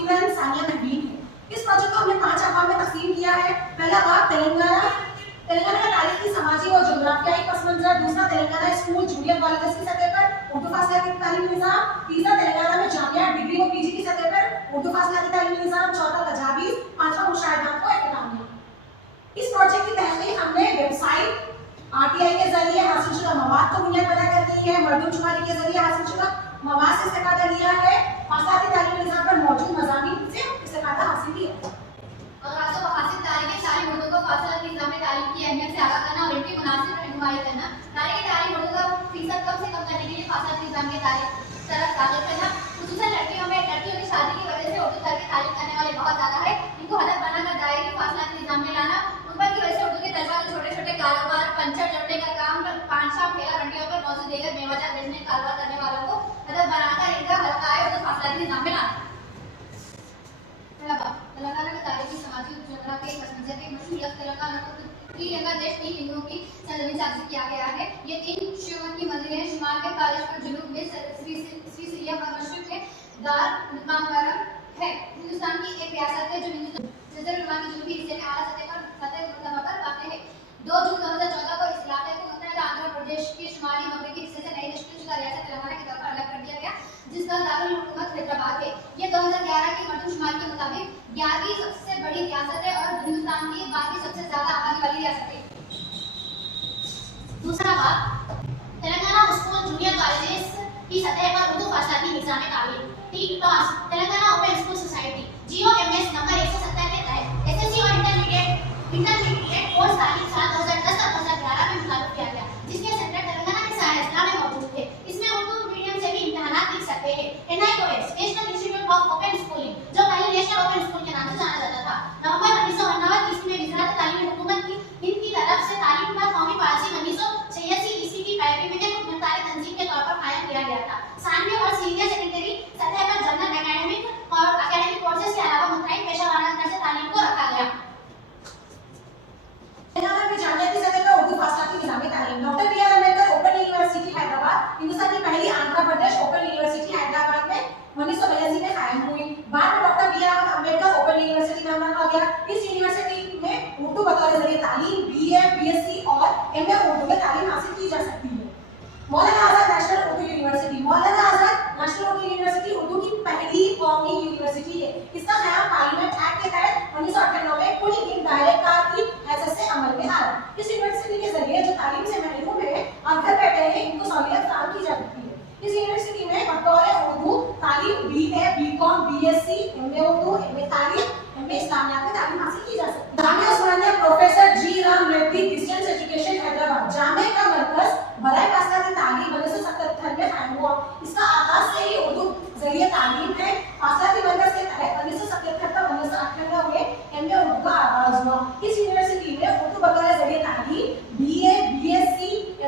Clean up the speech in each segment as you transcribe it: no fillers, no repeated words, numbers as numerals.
सिमरन सानिया नवीन है। इस प्रोजेक्ट को हमने 5 भाग में तकसीम किया है। पहला भाग तेलंगाना का तारीखी, समाजी और जोग्राफियाई पस मंजर। दूसरा तेलंगाना स्कूल जूनियर कॉलेज की सतह पर उर्दू फासलाती तालीमी निज़ाम। तीसरा तेलंगाना में जामिया डिग्री और पीजी की सतह पर उर्दू फासलाती तालीमी निज़ाम। चौथा तजावीज़। पांचवा मुशाहिदात को एहतराम। इस प्रोजेक्ट की तहकीक हमने वेबसाइट आरटीआई के जरिए हासिलशुदा मवाद को बुनियाद बना कर की है। मरदूमशुमारी के जरिए हासिलशुदा मवाद से इस्तेफादा लिया है। फासलाती तालीमी निज़ाम पर मौजूद मज़ामीन से इस्तेफादा हासिल किया है। तारीम उर्दू को फासलाती निज़ाम में तालीम की अहमियत से आगाह करना और इनकी मुनासिब रहनुमाई करना। तारीम उर्दू का फीसद कम से कम करने के लिए फासलाती निज़ाम के तरफ ताक़त करना। खुसूसन लड़कियों की शादी की वजह से उर्दू करके तालीम करने वाले बहुत ज़्यादा है। इनको हदफ बनाकर दायरे फासलाती निज़ाम में लाना। उन पर की वजह से उर्दू के तलबा के छोटे छोटे कारोबार, पंचर जोड़ने का काम, पान शाप, ठेला मंडियों पर मौजूद देकर बेवजह बेचने कारोबार करने वालों को हदफ बनाकर इनका हल्का उर्दू फासलाती निज़ाम में लाना। तेलंगाना के तारीखी, समाजी और जोग्राफियाई पस मंजर के मशहूर लफ्ज़ तेलंगाना को त्रिलिंगा देश, 3 लिंगों की सरजमीन साबित किया गया है। ये 3 शियों की मंजिलें हैं। शुमाल में कालिश पर, जुनूब में श्री सिया और मशरिक में दार मुकामरम है। हिंदुस्तान की एक रियासत है जो जज़ीरा के जनूबी हिस्से में आला सतह पर फतेह मुतमा पर वाक़ है। 2 जून 2014 को इस इलाके को मुत्तहिदा आंध्र प्रदेश के शुमाली मगरबी हिस्से से नई तश्कील रियासत तेलंगाना के तौर पर अलग कर दिया गया, जिसका दारुल हुकूमत हैदराबाद है। ये 2011 की मरदमशुमारी के मुताबिक 11वीं सबसे बड़ी रियासत है और हिंदुस्तान की 12वीं सबसे ज्यादा आबादी वाली रियासत है। दूसरा भाग तेलंगाना स्कूल जूनियर कॉलेजेस की सतह पर उर्दू फासलाती निज़ाम तालीम। Telangana open school society GOMS number 170 के तहत SSC और इंटरमीडिएट कोर्स तालीम साल 2010 और 2011 में मुताबिक किया गया, जिसके सेंटर तेलंगाना के साहिस्ता में मौजूद थे। इसमें उर्दू मीडियम से भी इम्तिहानात लिख सकते हैं। NIOS national institute of open schooling, जो पहले नेशनल ओपन स्कूल के नाम से जाना जाता था, नवंबर 1999 ईस्वी में वज़ारत तालीम हुकूमत की इनकी तरफ से तालीम पर कौमी पॉलिसी 1986 ईस्वी की पैरवी में एक मुख्तारी तंजीम के तौर पर कायम किया गया था। सानवी और सीनियर सेकेंडरी सतह पर जनरल एकेडमिक कोर्सेज के अलावा मुख्तलिफ पेशा वाराना तरह से तालीम को रखा गया। तेलंगाना में जामिया की सतह पर उर्दू फासलाती निज़ाम तालीम। Doctor B.R. Ambedkar open university Hyderabad Hindustan की पहली आंध्र प्रदेश ओपन यूनिवर्सिटी हैदराबाद में 1982 में कायम हुई। बाद में doctor B.R. Ambedkar open university नाम रखा गया। इस यूनिवर्सिटी में उर्दू बतौर जरिए तालीम BA, BSc और MA उर्दू में तालीम हासिल की जा सकती है। मौलाना आजाद नेशनल उर्दू यूनिवर्सिटी उर्दू की पहली कौमी यूनिवर्सिटी है। इसका क़याम पार्लियामेंट एक्ट के तहत 1998 में कुल हिंद दायरेकार की हैसियत से अमल में आया। इस यूनिवर्सिटी के जरिए जो तालीम से महरूम है और घर बैठे हैं, इनको सहूलियत फराहम की जा सकती है। इस यूनिवर्सिटी में बतौर उर्दू तालीम BA, BCom, BSc, MA Urdu, MA तारीख, MA इस्लामियात में तालीम हासिल की जा सकती है। Jamia Osmania professor G. Ram Reddy distance education Hyderabad Jamia का मरकज बराए फासलाती तालीम 1977 में कायम हुआ। इसका आगाज से ही उर्दू जरिए तालीम है। फासलाती मरकज के तहत 1977 से 1998 में MA उर्दू का आगाज हुआ। इस यूनिवर्सिटी में उर्दू बतौर जरिए तालीम BA, BSc,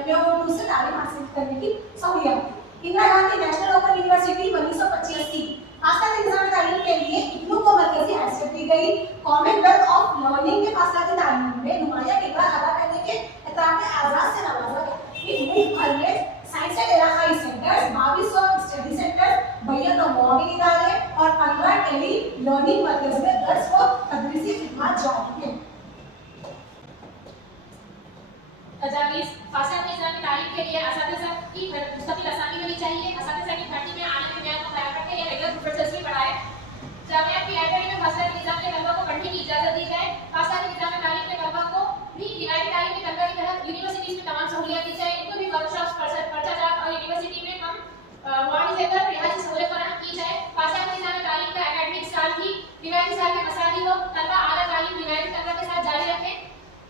MA उर्दू से तालीम हासिल करने की सहूलियत। Indira Gandhi national open university 1985 फासलाती निज़ाम तालीम के लिए इग्नू को मरकजी हैसियत दी गई। कॉमनवेल्थ ऑफ लर्निंग में फासलाती तालीम में नुमाया किरदार अदा करने के एहतराम में आजाद से नवाजा गया। इन मुल्क भर में साइंस एंड इलाकाई सेंटर्स, 2200 स्टडी सेंटर, 52 मॉडल इदारे और 15 टेली लर्निंग मरकज में दर्स व तदरीसी खिदमत जारी हैं। तजावीज़ फासलाती निज़ाम तालीम के लिए असातिज़ा की मुस्तकिल असामी होनी चाहिए। असातिज़ा की भर्ती में आलिम बयान को ख्याल रखें या रेगुलर प्रोफेसर्स भी बढ़ाएं। जामिया की लाइब्रेरी में फासलाती निज़ाम के तलबा को पढ़ने की इजाज़त दी जाए। फासलाती निज़ाम तालीम के तलबा को भी रिवायती तालीम के तलबा की तरह यूनिवर्सिटीज़ में तमाम सहूलियत दी जाए। इनको भी वर्कशॉप्स, पर्चाजात और यूनिवर्सिटी में हम वार्ड देकर रिहायशी सहूलियत फराहम की जाए। फासलाती निज़ाम तालीम का एकेडमिक साल भी रिवायती साल के मसाइल हो, तलबा आला तालीम रिवायती तलबा के साथ जारी रखें।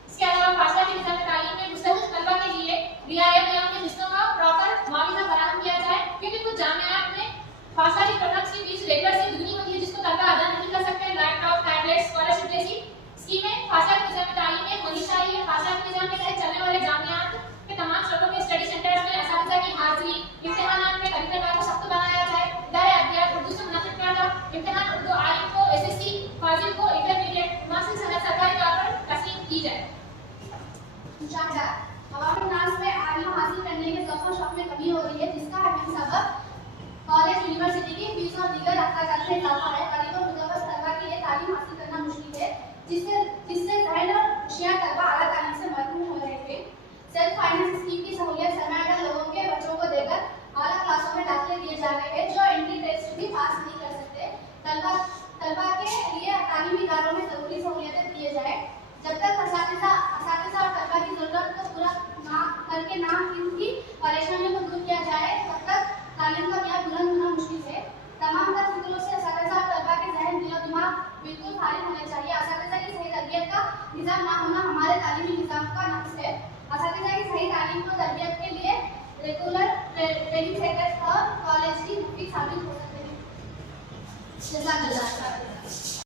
इसके अलावा फासलाती निज़ाम तालीम में मुस्तहिक तलबा के लिए रियायत के हिस्सों का प्रॉपर मुआवजा फराहम किया जाए, क्योंकि कुछ जामियात में फासलाती प्रोडक्ट्स की फीस रेगुलर से दुगनी होती है, जिसको तलबा अदा नहीं कर सकते। लैपटॉप, टैबलेट, स्कॉलरशिप जैसी स्कीमें फासलाती निज़ाम तालीम में होनी चाहिए। फासलाती निज़ाम के तहत चलने वाले जामियात के तमाम शोबों के स्टडी सेंटर्स में असातिज़ा की हाजिरी, इम्तिहानात में तरीक़ेकार को सख्त बनाया जाए। इदारे अदलियात उर्दू से मुनासिब करना, इम्तिहान उर्दू आलिम को, SSC फाजिल को, इंटरमीडिएट मासिक सनद सरकारी तौर पर तस्लीम की जाए। मुशाहिदात अवामी नास में आलिम हासिल करने के ज़ौक़ व शौक़ में कमी हो रही है, जिसका अहम सबब कॉलेज यूनिवर्सिटी की फीस और दीगर अख़राजात में इजाफ़ा है। रेगुलर ट्रेनिंग सेंटर और कॉलेज की मुफ्त साबित हो सकते हैं। जज़ाकल्लाह।